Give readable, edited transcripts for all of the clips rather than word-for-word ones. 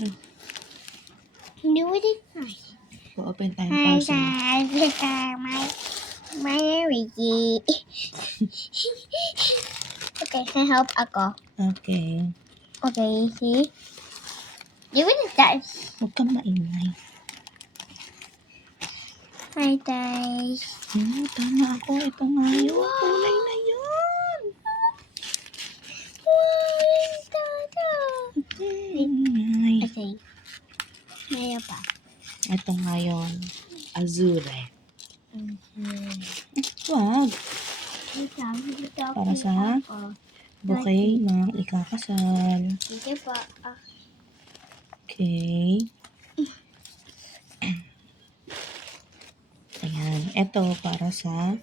Do it nice. Open tayong Hi parcel. guys, my Ricky. Okay, can help ako. Okay. Okay, see? Do it nice. Huwag kang maingay. Hi guys. Tama ako. Ito nga yun. Kulay na yun. Ingay. Okay. Ngayon pa. Ito nga yun. Azure. Wag. Para sa bouquet ng ikakasal. Sige po. Okay. Ayan. Ito para sa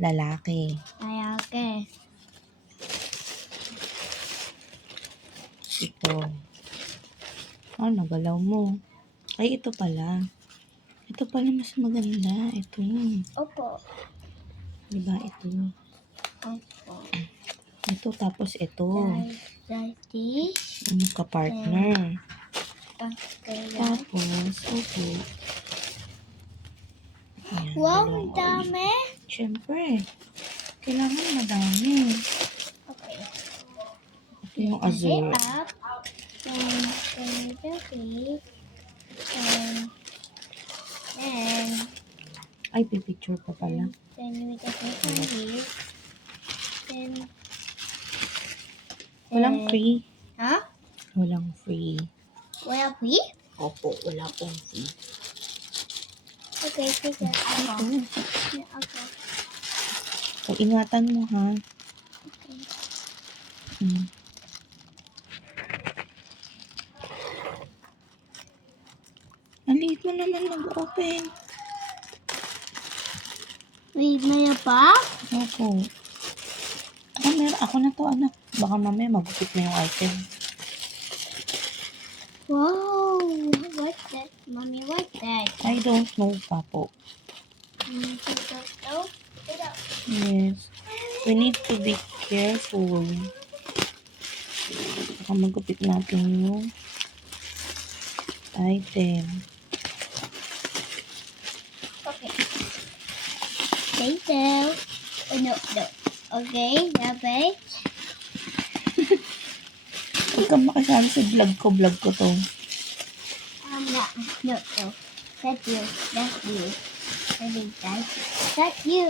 lalaki. Okay. Ito. Nagalaw mo. Ay, ito pala. Ito pala mas maganda. Ito. Opo. Diba ito? Opo. Ito tapos ito. Daddy. Magka-partner. Okay. Tapos, opo. Ayan, Wow, dalawang dami. Siyempre. Kailangan madami. Okay. Ito yung azure. Up. And Ay, pipicture pa pala. then we get this. Then Walang free. huh? Walang free. Wala free? Opo, wala pong free. Okay, sige. Ako. Ako. So, ingatan mo ha. Okay. Ang liit mo naman nag-open. Wait, maya pa? Opo. Ako na to, anak. Baka mamaya magupit na yung item. Wow! What's that? Mommy, what's that? I don't know pa po. Yes. We need to be careful. Baka magupit natin yung item. Okay. Later. Oh, no. Okay, dapat. Huwag kang makasali sa vlog ko to. No. That's you. I think that's you.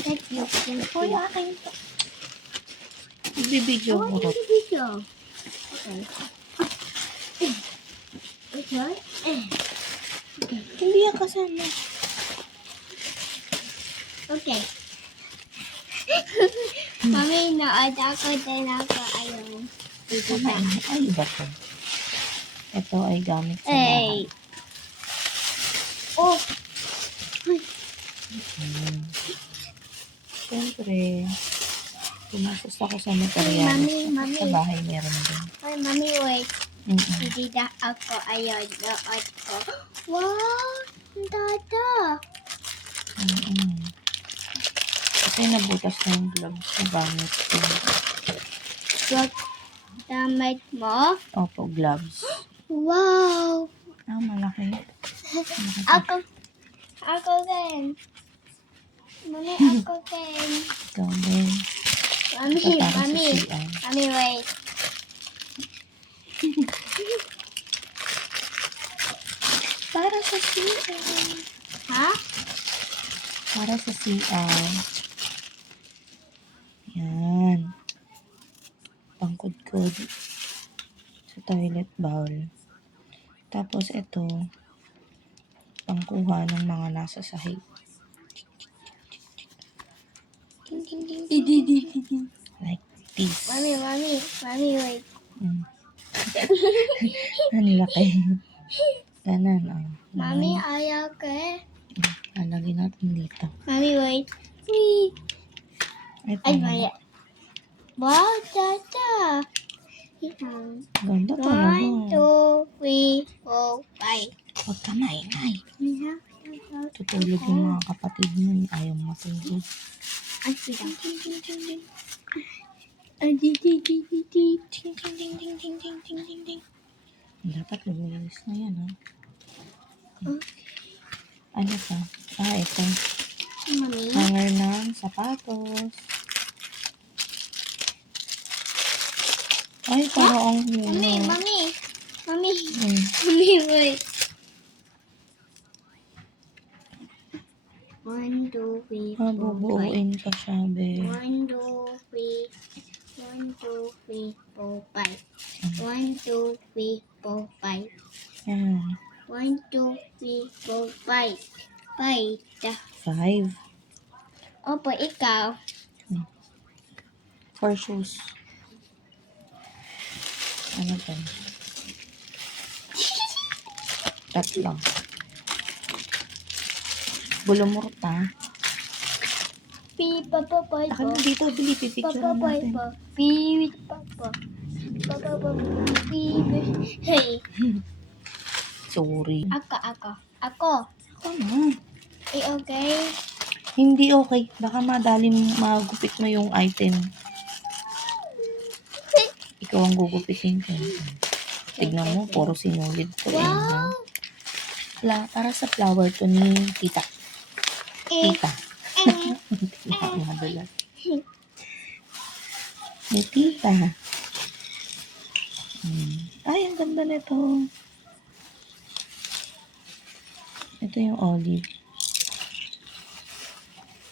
That's you. Hoy, akin to. Ibibidyo I ko want to. to video. Okay. Which one? Hindi yan kasama. Okay. Mami, nood ako din ako. Ayun. Ay, iba to. Ito ay gamit sa bahay. Hey. Oh. Siyempre, pumasok ako sa material. Mami. Sa bahay meron din. Ay, Mami, wait. Mm-mm. Hindi na ako. Ayun, nood ko. Wow! Ang dada. Mm-mm. Ito yung nabutas na yung gloves na gamit ko. What? Damit mo? Opo, gloves. Wow! Malaki. Ako din. Mami, ako din. Ikaw din. Mami, wait. Para sa CR. Ha? Para sa CR. Yan. Pangkudkod. Sa toilet bowl. Tapos ito, pangkuha ng mga nasa sahig. Like this. Mami, wait. Ang laki. Ganon, oh. Mami, ayaw ka. Lalagyan natin dito. Mami, wait. Wee. Ito. Ay, maya. Wow, tata. Ganda talaga. 1, 2, 3, 4, 5. Huwag ka maingay. Tutulog yung mga kapatid mo. Ayaw matulog. Ay, sila. Ay, di, di, di, di, di. Ding, ding, ding, ding, ding, ding, ding, ding, ding. Dapat luminis na yan, ha? Ano to? Ito. Mami. Hanger ng sapatos. Ay, parang ang Mami, hino. mami. Mami. Hmm. Mami, wait. 1, 2, 3, 4, 5. Bubuuin ka siya, be. 1, 2, 3. 1, 2, 3, 4, 5. 1, 2, 3, 4, 5. Yan. 1, 2, 3, 4, 5. 5. 5. Opo, ikaw. 4 shoes. Ano to? 3. Bulumurta. Papa, Taka na dito, bili. Pipicture natin. Piwit, papa. Papa, hey. Sorry. Ako. Ako na. Okay? Hindi okay. Baka magupit mo yung item. Ikaw ang gugupitin ko. Tignan mo, puro sinulid ko. Wow. Para sa flower to ni tita. Tita. Madulas. Ni tita. Ay, ang ganda nito. Ito yung olive.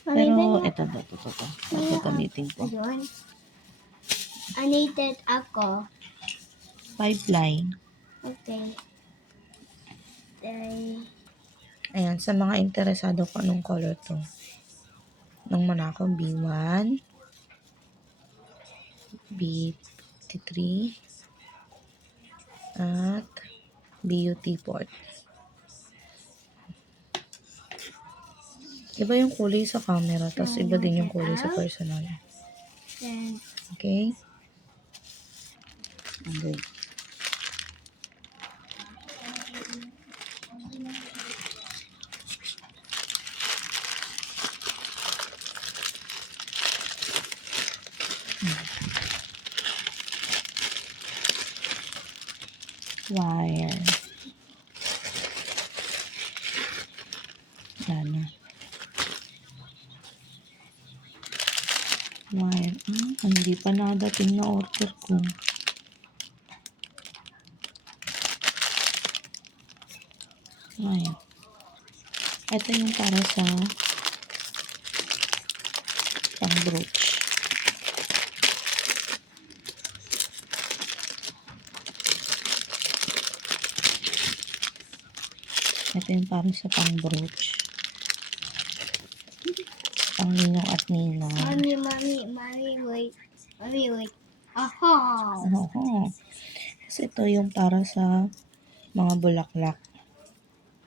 Pero, ito. Ito gamitin ko. Ayun. Anited ako. 5 line. Okay. Ayan, sa mga interesado ko anong color to. Nung manakaw, B1, B53, at BUT4. Iba yung kulay sa camera, tapos iba din yung kulay sa personal. Then, Okay? Okay. Wire. Yan na. Wire. Hindi pa nadating na order ko. Wire. Ito yung para sa pang brooch. Ito yung para sa pang brooch. Pang ninong at ninang. Mommy, wait. Aha! Oo. Kasi ito yung para sa mga bulaklak.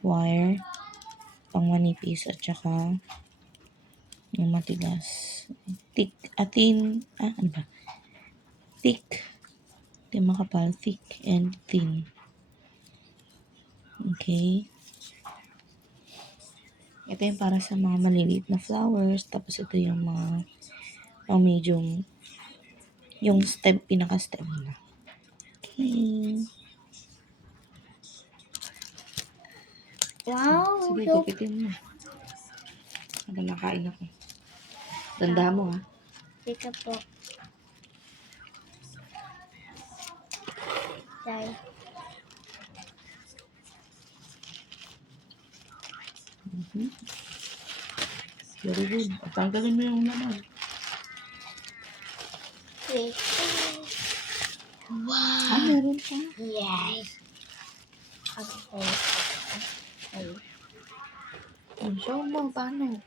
Wire. Pang manipis at saka yung matigas. Thick. Ano ba? Thick. Hindi makapal. Thick and thin. Okay. Ito yung para sa mga maliliit na flowers. Tapos ito yung mga medium. Yung stem, pinaka-stem na. Okay. Wow! Sige, So, gupitin mo. Habang nakain ako. Tanda mo, ha? teka po. Dahil. Very good. At tanggalin mo yung laman. Wait. Wow! Meron pa. Yes! Okay. Show mo, paano?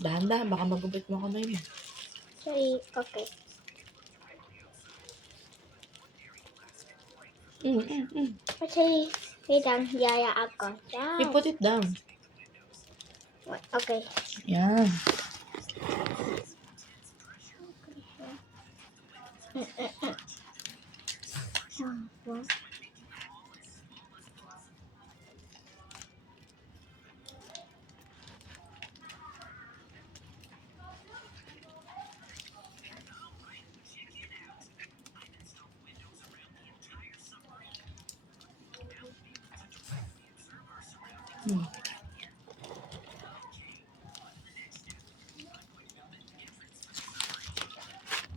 Dahan-dahan, baka magupit mo kamay mo. Sorry, okay. Actually, wait lang, yaya ako. You put it down. Okay. Yan. Hmm.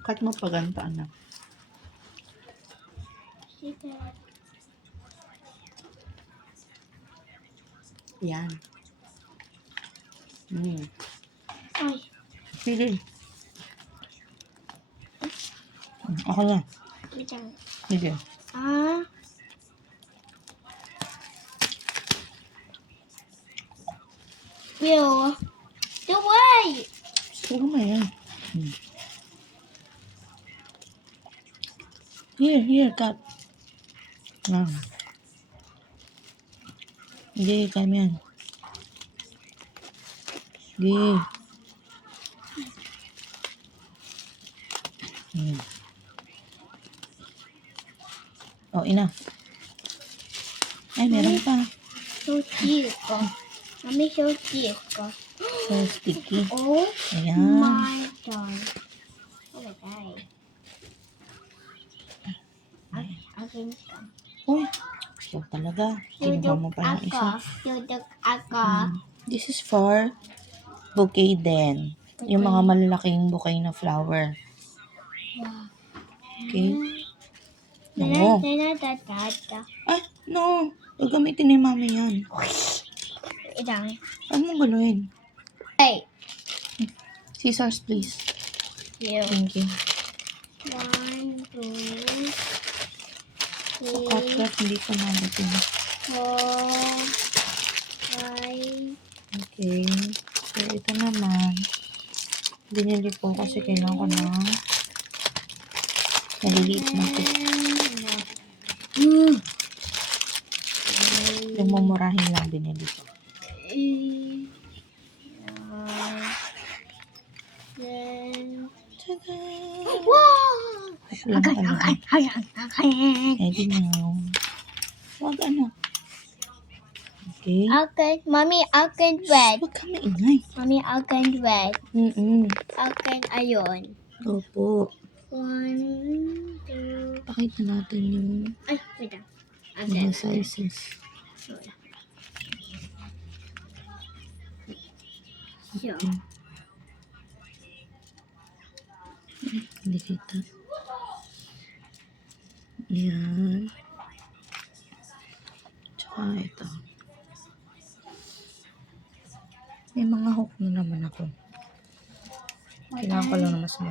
Cut mo pa ganito, anak. Sige. Yan. Hmm. Ay. Sige. Ako na. Wait lang. Sige. Ah. Will. The way. Siguro na yan. Hmm. Here, cut. Lang. Sige, kaya mo yan. Sige. Hmm. Oh, enough. Ay, meron pa. So cute. Mami, so cute. So sticky. Oh Ayan. my god. Oh my god. Again ka. Uy. So talaga. Kinuha mo pa yung isa. Dudok ako. This is for bouquet din. Yung mga malalaking bouquet na flower. Okay? No. Ah, no. Gagamitin ni mami yan. Idang. Ano mong guluhin? Hey. Scissors, please. You. Thank you. 1, 2, Sa cut, hindi pa natin. 4, 5. Okay. So, ito naman. Binili ko kasi kailangan ko ng maliliit na ito. Yung mamurahin lang binili ko. Tada! Wow! Lang talaga. Eh, di na. Wag ano. Okay. Mommy, akin red. Huwag ka maingay. Mommy, akin red. Akin ayon. Opo. 1, 2. Pakita natin yung Ay, wait lang. mga sizes. So. Hindi kita. Yan. Tsaka ito. May mga hook na naman ako. Kailangan ko lang na mas